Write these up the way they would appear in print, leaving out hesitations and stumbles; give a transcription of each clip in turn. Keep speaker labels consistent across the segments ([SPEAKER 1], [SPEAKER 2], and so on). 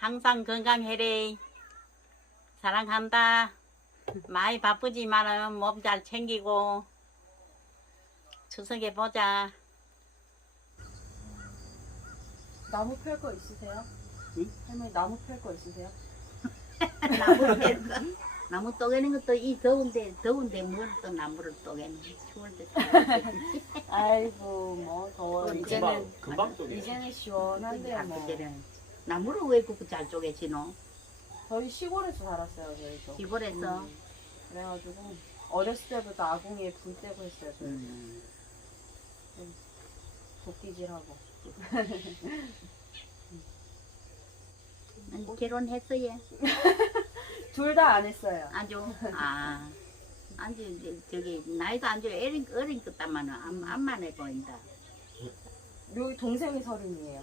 [SPEAKER 1] 항상 건강해래. 사랑한다. 많이 바쁘지만은 몸 잘 챙기고 추석에 보자.
[SPEAKER 2] 나무 펼 거 있으세요?
[SPEAKER 1] 응?
[SPEAKER 2] 할머니 나무 펼 거 있으세요?
[SPEAKER 1] 나무 쪼개는 것도 이 더운데 뭘 또 나무를 쪼개는 추울 때.
[SPEAKER 2] 아이고 뭐 더워 이제는
[SPEAKER 3] 금방 쪼개.
[SPEAKER 2] 이제는 시원한데 뭐
[SPEAKER 1] 나무를 왜 그렇게 잘 쪼개지노?
[SPEAKER 2] 저희 시골에서 살았어요 저희도
[SPEAKER 1] 시골에서.
[SPEAKER 2] 그래가지고 어렸을 때부터 아궁이에 불 떼고 했어요 저희 도끼질하고
[SPEAKER 1] 결혼했어요?
[SPEAKER 2] 둘 다 안 했어요.
[SPEAKER 1] 아주 아주 저기 나이도 아주 어린 것 같다마는 암만해 보인다.
[SPEAKER 2] 여기 동생이 30이에요.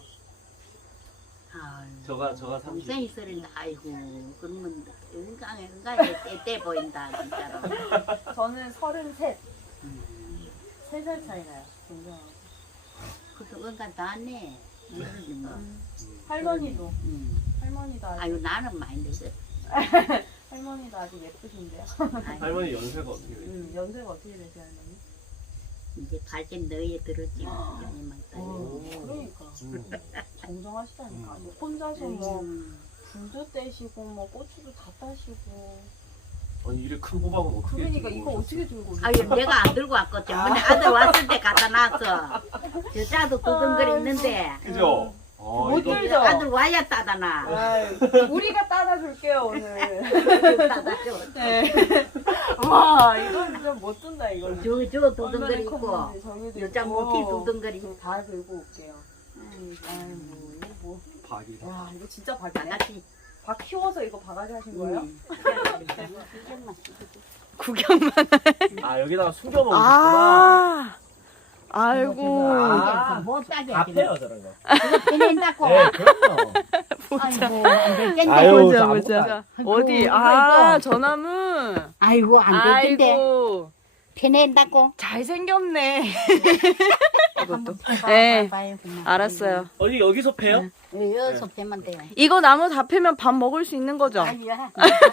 [SPEAKER 3] 저가 30.
[SPEAKER 1] 동생이 서른다. 아이고 그러면 은강에 때 보인다 진짜로.
[SPEAKER 2] 저는 33. 3살 차이 나요. 동생하고.
[SPEAKER 1] 그것도 은강 다 왔네.
[SPEAKER 2] 할머니도. 할머니도 아주
[SPEAKER 1] 아유 나는 많이 늦었어.
[SPEAKER 2] 할머니도 아주 예쁘신데요.
[SPEAKER 3] 할머니 연세가 어떻게 돼요?
[SPEAKER 2] 연세가 어떻게 되세요, 할머니?
[SPEAKER 1] 이제 발전 너희에 들었지.
[SPEAKER 2] 그러니까 정정하시다니까. 혼자서 뭐 불도 떼시고 뭐 고추도 다 따시고.
[SPEAKER 3] 아니 이래 큰 호박은 어떻게?
[SPEAKER 2] 그러니까
[SPEAKER 3] 들고
[SPEAKER 2] 이거
[SPEAKER 3] 오셨어요?
[SPEAKER 2] 어떻게 들고
[SPEAKER 1] 아유 내가 안 들고 왔고 저번에 아들 왔을 때 갖다 놨어. 저자도 두덩거리 있는데.
[SPEAKER 3] 그죠?
[SPEAKER 2] 못
[SPEAKER 3] 이거
[SPEAKER 2] 들죠?
[SPEAKER 1] 아들 와야 따다나.
[SPEAKER 2] 아유, 우리가 따다 줄게요 오늘.
[SPEAKER 1] 따다줘.
[SPEAKER 2] 네. 와 이건 진짜 못 든다 이거.
[SPEAKER 1] 저 두덩거리 있고.
[SPEAKER 2] 저기도
[SPEAKER 1] 여자
[SPEAKER 2] 있고.
[SPEAKER 1] 모티 두덩거리.
[SPEAKER 2] 다 들고 올게요. 아이고 이거 뭐.
[SPEAKER 3] 박이다.
[SPEAKER 2] 와 이거 진짜 박이네.
[SPEAKER 1] 바가지.
[SPEAKER 2] 박 키워서 이거 바가지 하신 거예요?
[SPEAKER 4] 구경만.
[SPEAKER 3] 아 여기다가 숨겨 먹으셨구나.
[SPEAKER 4] 아이고.
[SPEAKER 3] 아,
[SPEAKER 1] 못 따게.
[SPEAKER 3] 다 패요 저런 거.
[SPEAKER 1] 떼낸다고.
[SPEAKER 3] 네, 그럼요.
[SPEAKER 1] 아이고 안 되겠네.
[SPEAKER 3] 아유,
[SPEAKER 4] 보자
[SPEAKER 3] 저
[SPEAKER 4] 보자.
[SPEAKER 1] 아이고,
[SPEAKER 4] 어디?
[SPEAKER 1] 이거,
[SPEAKER 4] 아
[SPEAKER 1] 이거.
[SPEAKER 4] 저 나무.
[SPEAKER 1] 아이고 안 되겠네.
[SPEAKER 4] 아이고
[SPEAKER 1] 패낸다고.
[SPEAKER 4] 잘생겼네.
[SPEAKER 1] 이것도.
[SPEAKER 4] 네. 알았어요.
[SPEAKER 3] 어디 여기서 패요?
[SPEAKER 1] 여기서 패면 돼요.
[SPEAKER 4] 이거 나무 다 패면 밥 먹을 수 있는 거죠?
[SPEAKER 1] 아니야.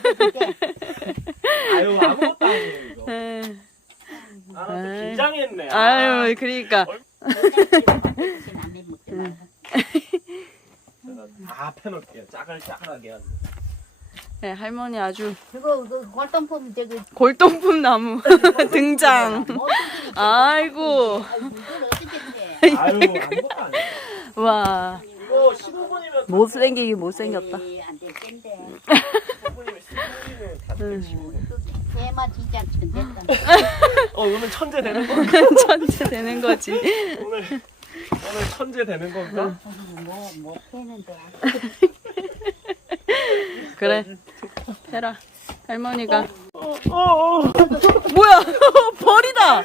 [SPEAKER 3] 아유 아무것도 아니에요 이거.
[SPEAKER 4] 네.
[SPEAKER 3] 아, 나 또 긴장했네.
[SPEAKER 4] 아유 그러니까.
[SPEAKER 3] 제가 다 패놓을게요. 짜글짜글하게 하는.
[SPEAKER 4] 네, 할머니 아주
[SPEAKER 1] 그거 그 골동품 저기
[SPEAKER 4] 골동품 나무 등장. 아이고.
[SPEAKER 1] 이걸 어떻게 해?
[SPEAKER 3] 아유 아무것도 아니에요.
[SPEAKER 4] 와
[SPEAKER 3] 이거 15분이면
[SPEAKER 4] 못생기긴 못생겼다.
[SPEAKER 1] 안 될텐데.
[SPEAKER 3] 15분이면 15분이면 다 되시고.
[SPEAKER 1] 대마 진짜 천됐다.
[SPEAKER 3] 오늘 천재 되는 건가?
[SPEAKER 4] 천재 되는 거지.
[SPEAKER 3] 오늘 천재 되는 건가?
[SPEAKER 1] 뭐 패는데.
[SPEAKER 4] 그래. 해라. 할머니가.
[SPEAKER 3] 어.
[SPEAKER 4] 뭐야? 벌이다.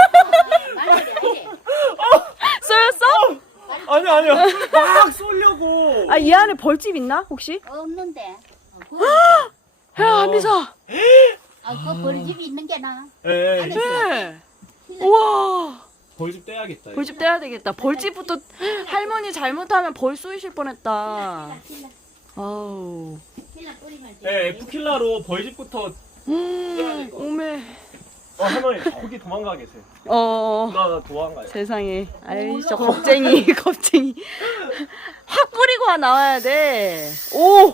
[SPEAKER 4] 쏘였어?
[SPEAKER 3] 아니요. 막 쏘려고.
[SPEAKER 4] 아 이 안에 벌집 있나 혹시?
[SPEAKER 1] 없는데.
[SPEAKER 4] 야 한비사.
[SPEAKER 1] 그 버리집이 있는 게 나.
[SPEAKER 3] 예.
[SPEAKER 4] 네. 우와.
[SPEAKER 3] 벌집 떼야겠다.
[SPEAKER 4] 벌집 떼야 되겠다. 벌집부터 할머니 잘못하면 벌 쏘이실 뻔했다. 아우.
[SPEAKER 3] 네, F킬라로 벌집부터
[SPEAKER 4] 오메.
[SPEAKER 3] 할머니 거기 도망가 계세요. 나 도망가요.
[SPEAKER 4] 세상에. 아이 저 겁쟁이 겁쟁이. 확 뿌리고 나와야 돼. 오.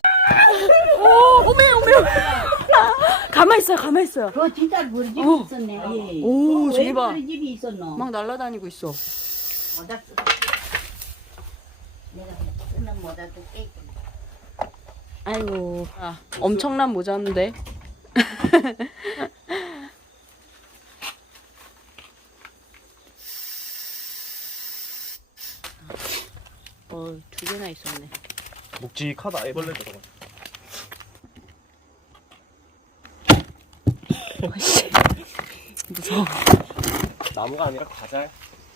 [SPEAKER 4] 오메. 가만 있어요.
[SPEAKER 1] 그거 진짜 버리집이 있었네.
[SPEAKER 4] 오 저기
[SPEAKER 1] 왜
[SPEAKER 4] 봐.
[SPEAKER 1] 버리집이 있었노?
[SPEAKER 4] 막 날아다니고 있어.
[SPEAKER 1] 모자 쓰. 내가 쓰는 모자도 깨.
[SPEAKER 4] 아이고. 엄청난 모자인데. 두 개나 있었네.
[SPEAKER 3] 묵직하다 애벌레 들어가.
[SPEAKER 4] 아씨. 무서워.
[SPEAKER 3] 나무가 아니라 과자야.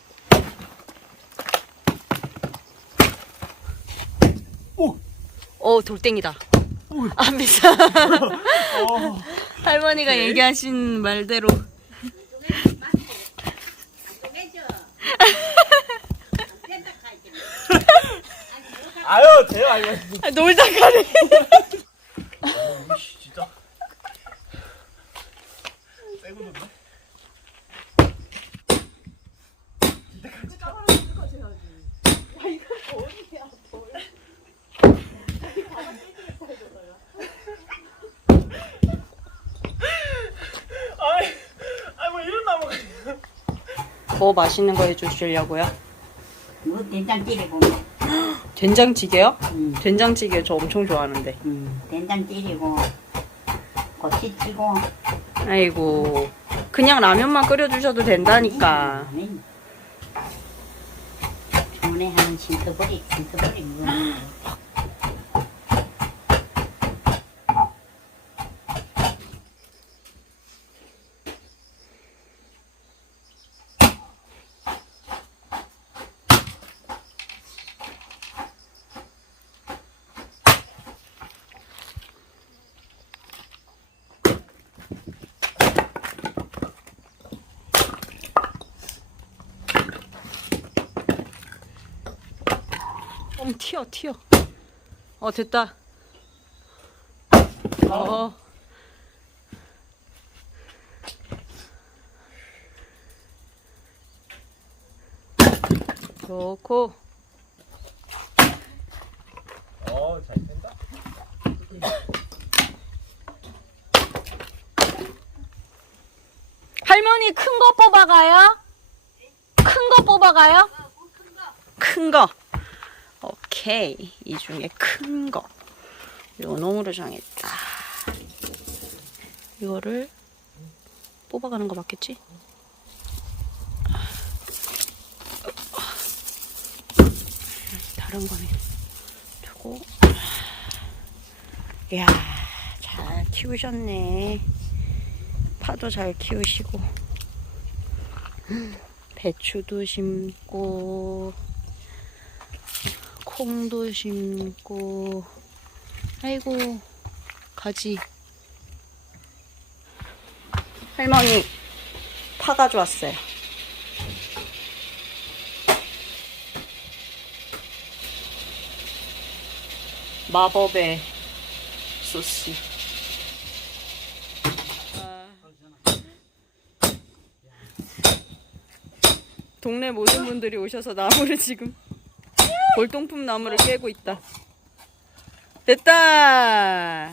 [SPEAKER 4] 돌덩이다. 안 비싸. 할머니가 얘기하신 말대로.
[SPEAKER 3] 아유 대박 이거.
[SPEAKER 4] 아, 놀다 가네.
[SPEAKER 3] 이씨 진짜. 세고 좋네. 아이 뭐 이런 나무가.
[SPEAKER 4] 뭐 맛있는 거 해주시려고요?
[SPEAKER 1] 뭐 된장찌개 보면.
[SPEAKER 4] 된장찌개요?
[SPEAKER 1] 응.
[SPEAKER 4] 된장찌개 저 엄청 좋아하는데.
[SPEAKER 1] 된장찌개고 고치찌고.
[SPEAKER 4] 아이고 그냥 라면만 끓여주셔도 된다니까.
[SPEAKER 1] 주문에 하는 신터버리 뭐.
[SPEAKER 4] 튀어. 됐다. 좋고.
[SPEAKER 3] 잘 된다.
[SPEAKER 4] 할머니 큰 거 뽑아가요? 큰 거 뽑아가요? 큰 거. 오케이. 이 중에 큰 거. 요 놈으로 정했다. 이거를 뽑아가는 거 맞겠지? 다른 거네. 두고. 이야, 잘 키우셨네. 파도 잘 키우시고. 배추도 심고. 콩도 심고. 아이고 가지. 할머니 파 가져왔어요. 마법의 소스. 동네 모든 분들이 오셔서 나무를 지금 골동품 나무를 깨고 있다. 됐다.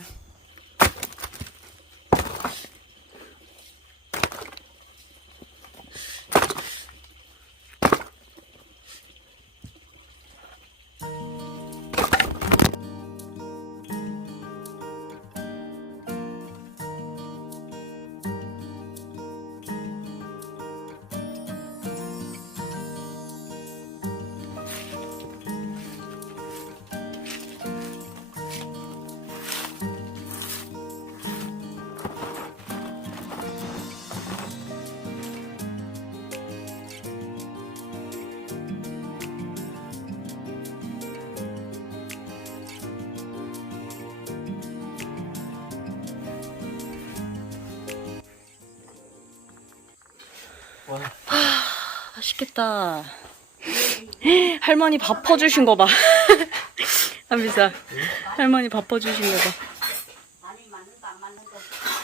[SPEAKER 4] 맛있겠다. 할머니 밥 퍼주신 거 봐. 한비사, 할머니 밥 퍼주신 거 봐.
[SPEAKER 1] 아니 맞는 거 안 맞는 거.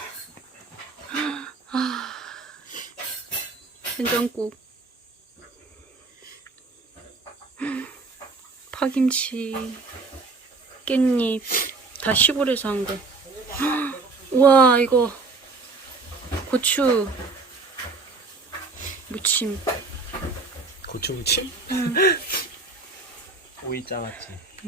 [SPEAKER 4] 된장국, 파김치, 깻잎 다 시골에서 한 거. 우와, 이거 고추 무침.
[SPEAKER 3] 고추무침? 오이자 맞지?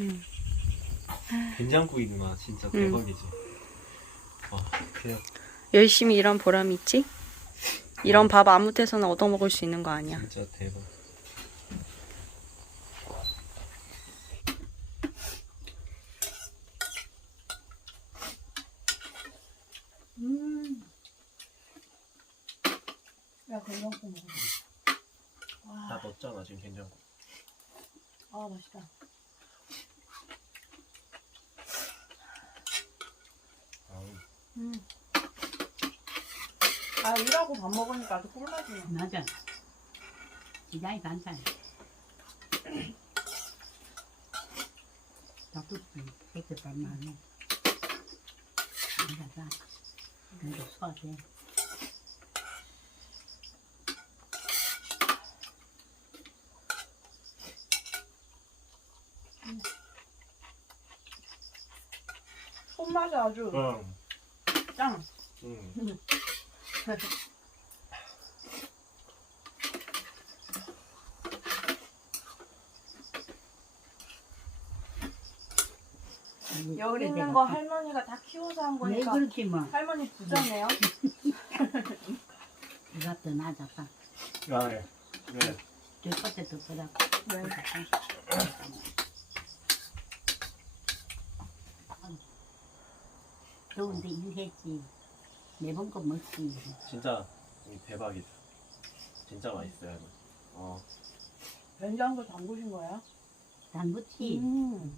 [SPEAKER 3] 된장국이 누나 진짜 대박이지. 와, 그냥
[SPEAKER 4] 열심히 일한 보람이 있지? 이런 밥 아무 데서나 얻어먹을 수 있는 거 아니야.
[SPEAKER 3] 진짜 대박.
[SPEAKER 2] 야, 된장국 먹어.
[SPEAKER 3] 다 넣었잖아 지금 된장국.
[SPEAKER 2] 아, 맛있다. 아, 일하고 밥 먹으니까 아주 꿀맛이네.
[SPEAKER 1] 맞아. 지장이 반찬. 나도 그렇게 말만 내가 이거 소화돼.
[SPEAKER 2] 손맛이 아주
[SPEAKER 3] 응.
[SPEAKER 2] 짱.
[SPEAKER 3] 응.
[SPEAKER 2] 여기 있는 거 할머니가 다 키워서 한
[SPEAKER 1] 왜
[SPEAKER 2] 거니까
[SPEAKER 1] 그렇지 뭐.
[SPEAKER 2] 할머니 부자네요.
[SPEAKER 1] 이가 더 나아졌다.
[SPEAKER 3] 아, 예. 네.
[SPEAKER 1] 저 끝에 더 보자.
[SPEAKER 2] 네.
[SPEAKER 1] 더운데 일했지. 매번 거 먹지.
[SPEAKER 3] 진짜 대박이다. 진짜 맛있어요.
[SPEAKER 2] 된장도 담그신 거예요?
[SPEAKER 1] 담그지.
[SPEAKER 2] 음.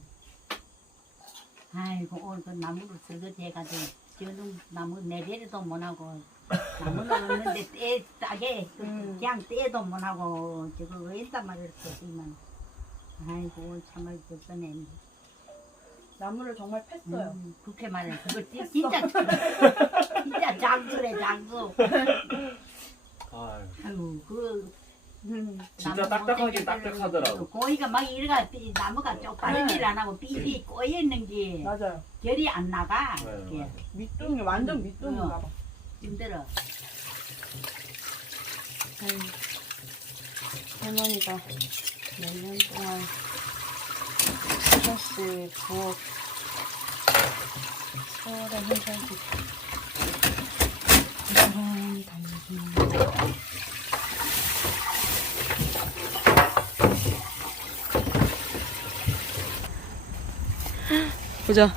[SPEAKER 1] 아이고 오늘 그 나무를 설거지 해가지고 저는 나무 내배려도 못하고 나무는 없는데 떼 싸게 그냥 떼도 못하고 저거 웬단 말을 했지만 아이고 참을 뻔해.
[SPEAKER 2] 나무를 정말 팼어요.
[SPEAKER 1] 그렇게 말해. 그걸 진짜 진짜 장수래 장수.
[SPEAKER 3] 아유,
[SPEAKER 1] 아이고 그
[SPEAKER 3] 진짜 딱딱하긴 딱딱하더라고.
[SPEAKER 1] 고기가 막 이래가 나무가 쪽바르질 안 하고 삐삐 꼬여 있는 게
[SPEAKER 2] 맞아요.
[SPEAKER 1] 결이 안 나가.
[SPEAKER 3] 네,
[SPEAKER 1] 이렇게
[SPEAKER 3] 맞아요.
[SPEAKER 2] 밑둥이 완전 밑둥인가 봐.
[SPEAKER 1] 힘들어.
[SPEAKER 2] 할머니가 몇 년 동안 하셨을 부엌 세월의 흔적이 고스란히 담긴
[SPEAKER 4] 보자.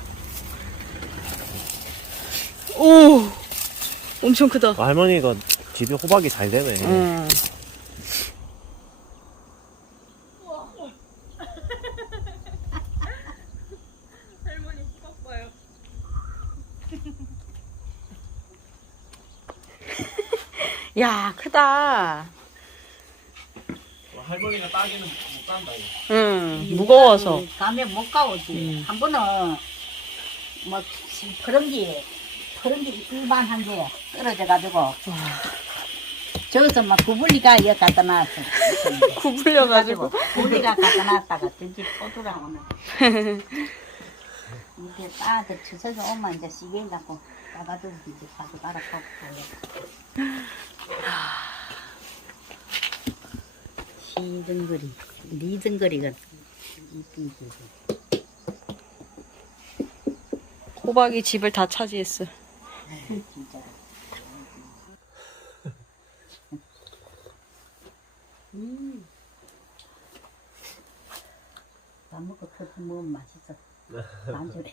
[SPEAKER 4] 오, 엄청 크다.
[SPEAKER 3] 할머니가 집에 호박이 잘 되네.
[SPEAKER 4] 응. 할머니 호박 봐요. 야, 크다.
[SPEAKER 3] 할머니가 따기는 못 딴다. 이거.
[SPEAKER 4] 응, 무거워서.
[SPEAKER 1] 가면 못 가오지. 한 번은 뭐 그런지 일반한 게 떨어져가지고 저기서 막 구불리가 이거 갖다 놨어.
[SPEAKER 4] 구불려가지고.
[SPEAKER 1] 구불리가 갖다 놨다가 전지 포도라고는 이렇게 따들 쳐서 오면 이제 시계 갖고 따가지고 이제 가져가라 하고 시등거리 리등거리가 이쁜 거지.
[SPEAKER 4] 호박이 집을 다 차지했어.
[SPEAKER 1] 진짜. 밥 먹고 커피 먹으면 맛있어. 안주래.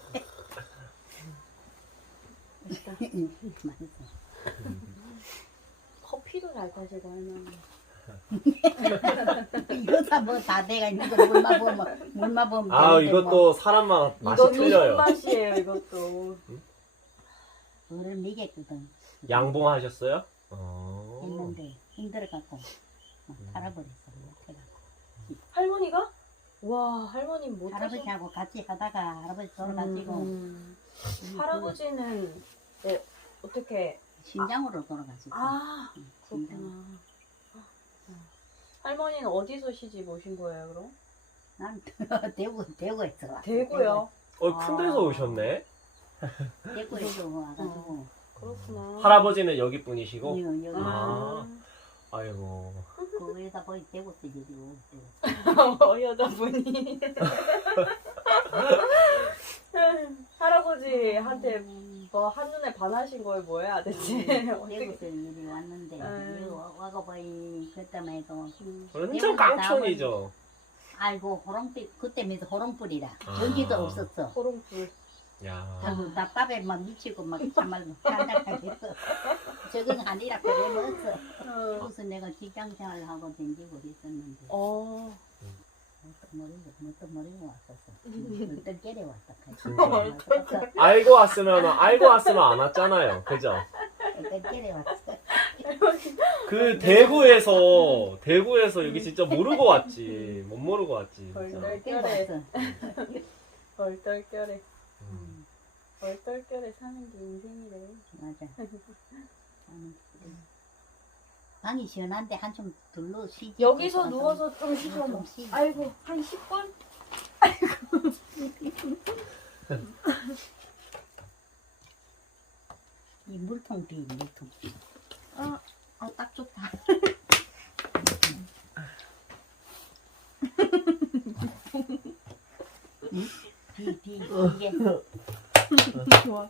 [SPEAKER 1] 맛있어.
[SPEAKER 2] 커피도 잘 타시고 할머니.
[SPEAKER 1] 이거 다 뭐 다 돼가 있는 거 물만 보면
[SPEAKER 3] 아,
[SPEAKER 1] 되는데
[SPEAKER 3] 이것도 사람마다 맛이
[SPEAKER 2] 이것도
[SPEAKER 3] 틀려요.
[SPEAKER 2] 손맛이에요 이것도.
[SPEAKER 1] 뭐를 미겠거든
[SPEAKER 3] 양봉하셨어요?
[SPEAKER 1] 했는데 힘들어갖고 팔아버렸어. 못해갖고.
[SPEAKER 2] 할머니가? 와 할머니 못 하셨.
[SPEAKER 1] 할아버지하고 같이 하다가 할아버지 돌아가시고
[SPEAKER 2] 할아버지는 네, 어떻게?
[SPEAKER 1] 신장으로 돌아가시고.
[SPEAKER 2] 아
[SPEAKER 1] 신장.
[SPEAKER 2] 그렇구나. 할머니는 어디서 시집 오신 거예요 그럼?
[SPEAKER 1] 난 대구에서 왔어.
[SPEAKER 2] 대구요.
[SPEAKER 3] 큰 데서 오셨네.
[SPEAKER 1] 대구에서 와가지고
[SPEAKER 2] 그렇구나.
[SPEAKER 3] 할아버지는 여기 분이시고.
[SPEAKER 1] 여기
[SPEAKER 3] 아, 아이고.
[SPEAKER 1] 거기에다 거의 대구서 여기고.
[SPEAKER 2] 여자분이 할아버지한테 뭐 한눈에 반하신 거예요 뭐야 대체?
[SPEAKER 1] 대구서 여기 왔는데 여기 와가 보이 그때만 해도
[SPEAKER 3] 완전 깡촌이죠.
[SPEAKER 1] 아이고 호롱불 그때면서 호롱불이라
[SPEAKER 3] 아.
[SPEAKER 1] 전기도 없었어.
[SPEAKER 2] 호롱불.
[SPEAKER 3] 야.
[SPEAKER 1] 아이고 답답해 막 미치고 막 참말로 한달하겠어. 저건 아니라 그래 먹었어. 그래서 내가 직장 생활을 하고 댕기고 있었는데 뭣도 모르고 왔었어. 어떤 깨래 왔다.
[SPEAKER 3] 알고 왔으면 안 왔잖아요. 그죠?
[SPEAKER 1] 어떤 깨래 왔어.
[SPEAKER 3] 그 대구에서 여기 진짜 모르고 왔지. 못 모르고 왔지. 진짜.
[SPEAKER 2] 덜덜
[SPEAKER 1] 깨래 왔어.
[SPEAKER 2] 얼떨결에. 얼떨결에 사는 게 인생이래.
[SPEAKER 1] 맞아. 방이 시원한데 한참 둘러 쉬지.
[SPEAKER 2] 여기서 누워서 좀 쉬죠 뭐.
[SPEAKER 1] 좀 쉬지.
[SPEAKER 2] 아이고 한 10분?
[SPEAKER 1] 이 물통 뒤 물통. 딱 좋다. 응? 뒤 이게.
[SPEAKER 2] 좋아.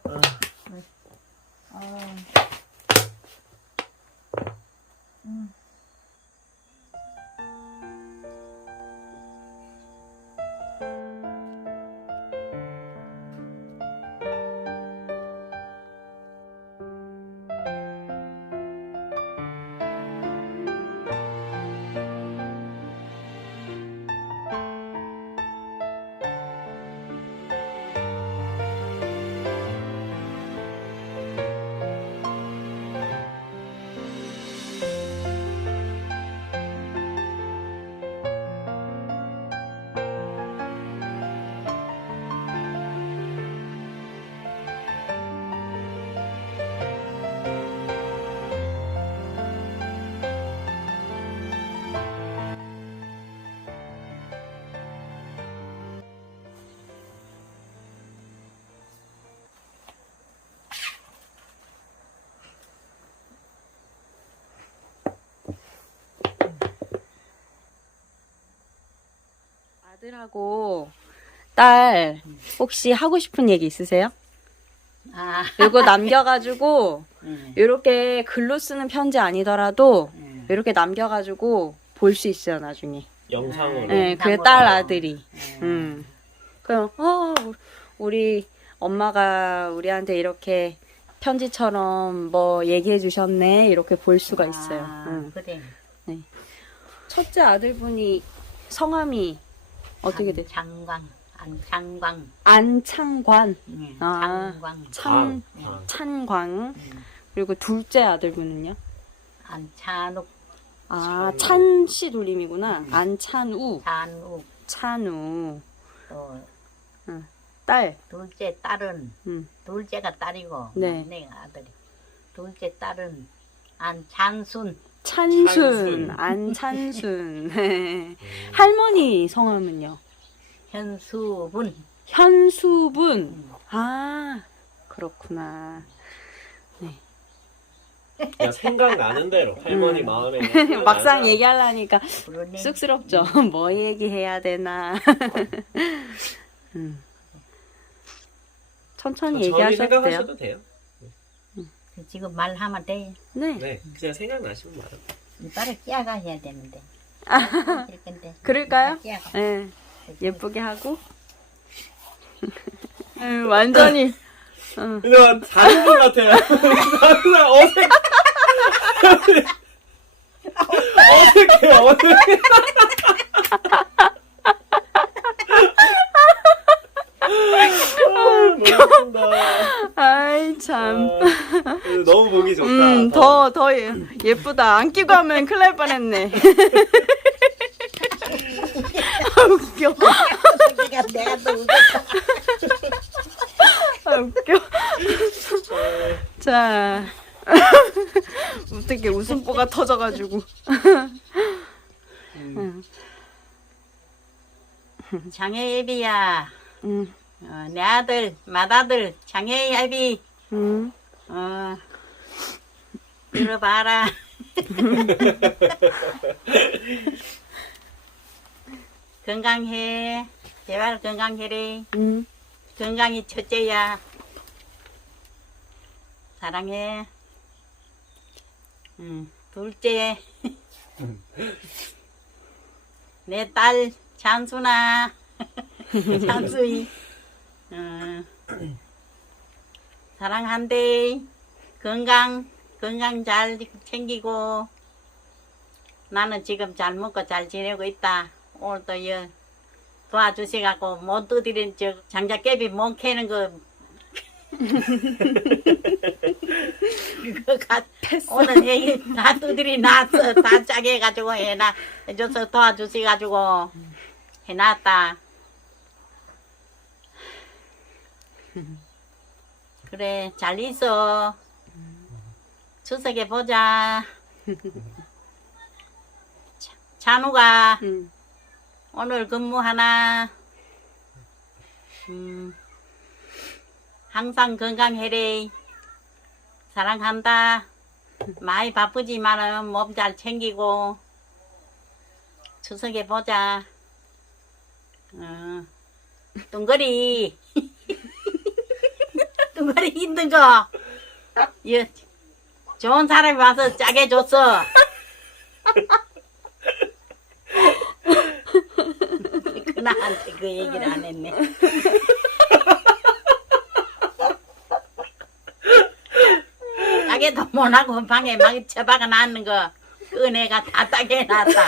[SPEAKER 4] 아들하고 딸 혹시 하고 싶은 얘기 있으세요?
[SPEAKER 1] 아.
[SPEAKER 4] 이거 남겨가지고 이렇게 글로 쓰는 편지 아니더라도 이렇게 남겨가지고 볼 수 있어요 나중에.
[SPEAKER 3] 영상으로.
[SPEAKER 4] 네, 그 딸 아들이. 그럼 우리 엄마가 우리한테 이렇게 편지처럼 뭐 얘기해 주셨네 이렇게 볼 수가 있어요.
[SPEAKER 1] 그래.
[SPEAKER 4] 첫째 아들분이 성함이 어떻게 돼?
[SPEAKER 1] 장광. 안창광.
[SPEAKER 4] 안창관. 아,
[SPEAKER 1] 창광.
[SPEAKER 4] 찬광. 그리고 둘째 아들분은요?
[SPEAKER 1] 안찬욱.
[SPEAKER 4] 아, 찬씨 돌림이구나. 안찬우.
[SPEAKER 1] 찬욱.
[SPEAKER 4] 찬우.
[SPEAKER 1] 또
[SPEAKER 4] 딸.
[SPEAKER 1] 둘째 딸은 둘째가 딸이고
[SPEAKER 4] 네.
[SPEAKER 1] 내가 아들이. 둘째 딸은 안찬순.
[SPEAKER 4] 찬순. 안찬순. 할머니 성함은요?
[SPEAKER 1] 현수분.
[SPEAKER 4] 현수분. 아, 그렇구나.
[SPEAKER 3] 그냥 생각나는 대로 할머니 마음에
[SPEAKER 4] 막상 얘기하려니까
[SPEAKER 1] 그러네.
[SPEAKER 4] 쑥스럽죠. 뭐 얘기해야 되나. 천천히 얘기하셔도 돼요.
[SPEAKER 3] 생각하셔도 돼요.
[SPEAKER 1] 지금 말하면 돼.
[SPEAKER 4] 네.
[SPEAKER 3] 네, 그냥 생각나시면 말아.
[SPEAKER 1] 이빨을 끼어가 해야 되는데. 건데.
[SPEAKER 4] 그럴까요?
[SPEAKER 1] 끼어가.
[SPEAKER 4] 네. 예쁘게 하고. 완전히.
[SPEAKER 3] 나 다른 분 같아요. 나 어색해. 어색해.
[SPEAKER 4] 아이, 참.
[SPEAKER 3] 너무 보기 좋다.
[SPEAKER 4] 더 예쁘다. 안 끼고 하면 큰일 날 뻔했네. 웃겨.
[SPEAKER 1] 내가 또 웃겼다.
[SPEAKER 4] 웃겨. 자. 어떻게 웃음보가 터져가지고.
[SPEAKER 1] 장애예비야. 내 아들, 맏아들, 장애예비. 들어봐라. 건강해. 제발 건강해래. 건강이 첫째야. 사랑해. 둘째. 내 딸 찬순아. 찬수이. 사랑한대. 건강 잘 챙기고. 나는 지금 잘 먹고 잘 지내고 있다. 오늘도 도와주셔갖고 못 두드린 장작개비 못 캐는 거 그거 오늘 얘기 다 두드리 놨어. 다 짜게 해가지고 해줘서 도와주셔가지고 해놨다. 그래, 잘 있어. 추석에 보자. 찬우가 오늘 근무하나? 항상 건강해래. 사랑한다. 많이 바쁘지만은 몸 잘 챙기고 추석에 보자. 뚱거리. 뚱거리 힘든 거. 예, 좋은 사람이 와서 짜게 줬어. 나한테 그 얘기를 안 했네. 짜게도 못하고 방에 막 처박아 놨는 거 은혜가 다 따게 놨다.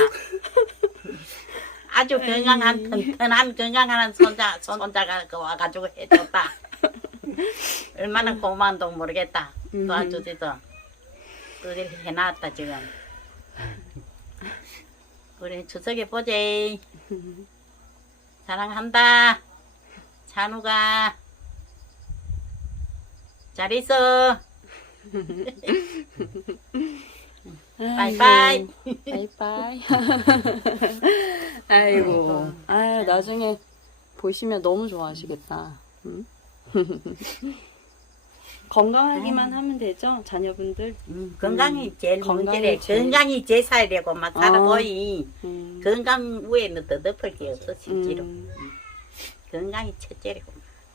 [SPEAKER 1] 아주 건강한 튼튼한 건강한 손자가 그 와가지고 해줬다. 얼마나 고마운지 모르겠다. 도와주지도 또 이렇게 해놨다 지금. 우리 추석에 보제. 사랑한다. 찬우가 잘 있어. 바이바이.
[SPEAKER 4] 바이바이. 아이고. 아, 나중에 보시면 너무 좋아하시겠다. 응? 건강하기만 하면 되죠, 자녀분들.
[SPEAKER 1] 건강이 제일
[SPEAKER 4] 건강이
[SPEAKER 1] 문제래.
[SPEAKER 4] 제일-
[SPEAKER 1] 건강이 제살이라고 막 살아보이.
[SPEAKER 4] 음.
[SPEAKER 1] 건강 외에는 더 덮을 게 없어 실제로.
[SPEAKER 4] 음.
[SPEAKER 1] 건강이 첫째라고.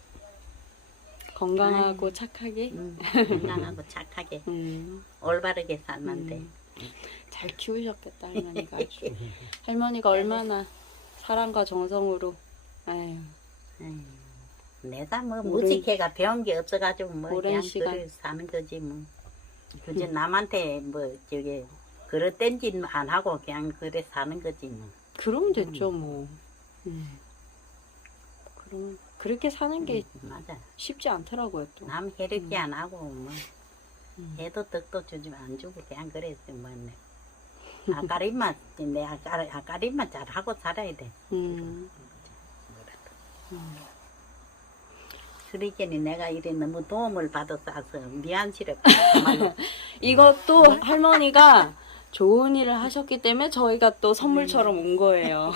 [SPEAKER 4] 건강하고 착하게.
[SPEAKER 1] 건강하고 착하게 올바르게 살면 돼.
[SPEAKER 4] 잘 키우셨겠다, 할머니가. 아주. 할머니가 얼마나 사랑과 정성으로. 아유.
[SPEAKER 1] 내가 뭐
[SPEAKER 4] 오랜-
[SPEAKER 1] 무식해가 배운 게 없어가지고 뭐
[SPEAKER 4] 오랜
[SPEAKER 1] 그냥
[SPEAKER 4] 시간.
[SPEAKER 1] 그래 사는 거지 뭐. 그저 남한테 뭐 저기 그릇 땡짓 안 하고 그냥 그래 사는 거지 뭐.
[SPEAKER 4] 그러면 됐죠, 뭐. 그러면 그렇게 사는 게
[SPEAKER 1] 맞아.
[SPEAKER 4] 쉽지 않더라고요, 또.
[SPEAKER 1] 남 해롭게 안 하고 뭐 해도 떡도 주지 안 주고 그냥 그랬어 뭐. 아까림만 내 아까림만 잘 하고 살아야 돼. 그러니까 내가 이래 너무 도움을 받아서 미안스럽다. 정말로.
[SPEAKER 4] 이것도 할머니가 좋은 일을 하셨기 때문에 저희가 또 선물처럼 온 거예요.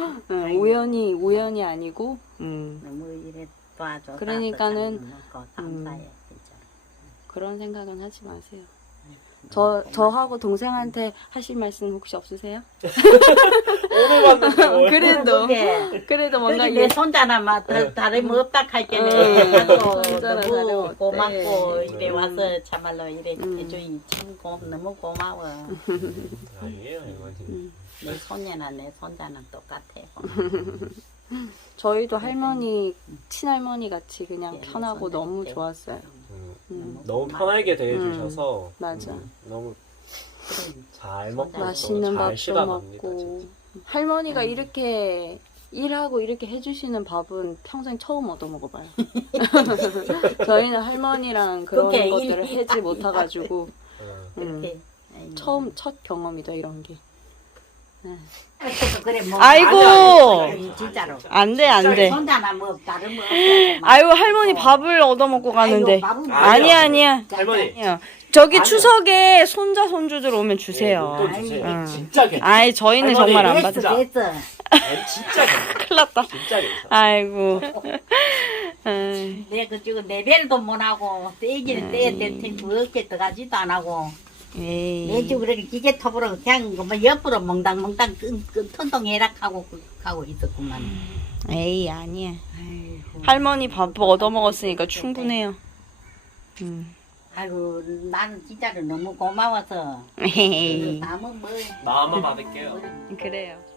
[SPEAKER 4] 우연이 아니고.
[SPEAKER 1] 너무 이래 도와줘서
[SPEAKER 4] 그러니까는,
[SPEAKER 1] 너무 감사해 진짜.
[SPEAKER 4] 그런 생각은 하지 마세요. 저하고 동생한테 하실 말씀 혹시 없으세요?
[SPEAKER 3] 오늘 봤는데 뭘.
[SPEAKER 4] 그래도 뭔가
[SPEAKER 1] 내 손자나 막 다른 뭐 없다 할게는
[SPEAKER 4] 손자나 다름
[SPEAKER 1] 너무
[SPEAKER 4] 없대.
[SPEAKER 1] 고맙고 이래 와서 참말로 이래 해주니 참 너무 고마워.
[SPEAKER 3] 아니에요, 할머니.
[SPEAKER 1] 내 손녀나 내 손자는 똑같아.
[SPEAKER 4] 저희도 할머니, 친할머니 같이 그냥
[SPEAKER 1] 예,
[SPEAKER 4] 편하고
[SPEAKER 1] 손자
[SPEAKER 4] 너무
[SPEAKER 1] 때.
[SPEAKER 4] 좋았어요.
[SPEAKER 3] 너무 편하게 대해주셔서
[SPEAKER 4] 맞아.
[SPEAKER 3] 너무
[SPEAKER 1] 그래.
[SPEAKER 3] 잘 먹고
[SPEAKER 4] 맛있는
[SPEAKER 3] 잘
[SPEAKER 4] 밥도
[SPEAKER 3] 쉬다
[SPEAKER 4] 먹고.
[SPEAKER 3] 진짜.
[SPEAKER 4] 할머니가 이렇게 일하고 이렇게 해주시는 밥은 평생 처음 얻어 먹어봐요. 저희는 할머니랑 그런
[SPEAKER 1] 그게
[SPEAKER 4] 것들을
[SPEAKER 1] 일이
[SPEAKER 4] 하지 못해가지고
[SPEAKER 1] 그렇게.
[SPEAKER 4] 첫 경험이다 이런 게.
[SPEAKER 1] 그래 뭐.
[SPEAKER 4] 아이고!
[SPEAKER 1] 맞아, 진짜로.
[SPEAKER 4] 안 돼.
[SPEAKER 1] 손자나 뭐 다른 뭐.
[SPEAKER 4] 아이고 할머니 밥을 얻어 먹고 가는데. 아니야.
[SPEAKER 3] 할머니.
[SPEAKER 4] 아니야. 저기
[SPEAKER 3] 아니요.
[SPEAKER 4] 추석에 손자 손주들 오면 주세요.
[SPEAKER 3] 또 주세요.
[SPEAKER 4] 응.
[SPEAKER 3] 진짜 괜찮아.
[SPEAKER 4] 아이 저희는
[SPEAKER 3] 할머니,
[SPEAKER 4] 정말 안
[SPEAKER 3] 됐어,
[SPEAKER 4] 받아.
[SPEAKER 1] 됐어.
[SPEAKER 3] 아니, 진짜 괜찮아.
[SPEAKER 4] 큰일 났다.
[SPEAKER 3] 진짜 괜찮아.
[SPEAKER 4] 아이고. 에이,
[SPEAKER 1] 내가 지금 레벨도 못 하고 떼기는 떼야 될 테니 그렇게 들어가지도 안 하고
[SPEAKER 4] 에이.
[SPEAKER 1] 내 지금 그렇게 기계톱으로 그냥 뭐 옆으로 멍당멍당 턴동해락하고 가고 있었구만.
[SPEAKER 4] 에이 아니야.
[SPEAKER 1] 아이고,
[SPEAKER 4] 할머니 밥 얻어 먹었으니까 충분해요.
[SPEAKER 1] 아이고 나는 진짜로 너무 고마워서
[SPEAKER 4] 에이.
[SPEAKER 1] 남은 뭐
[SPEAKER 3] 마음만 받을게요.
[SPEAKER 4] 그래요.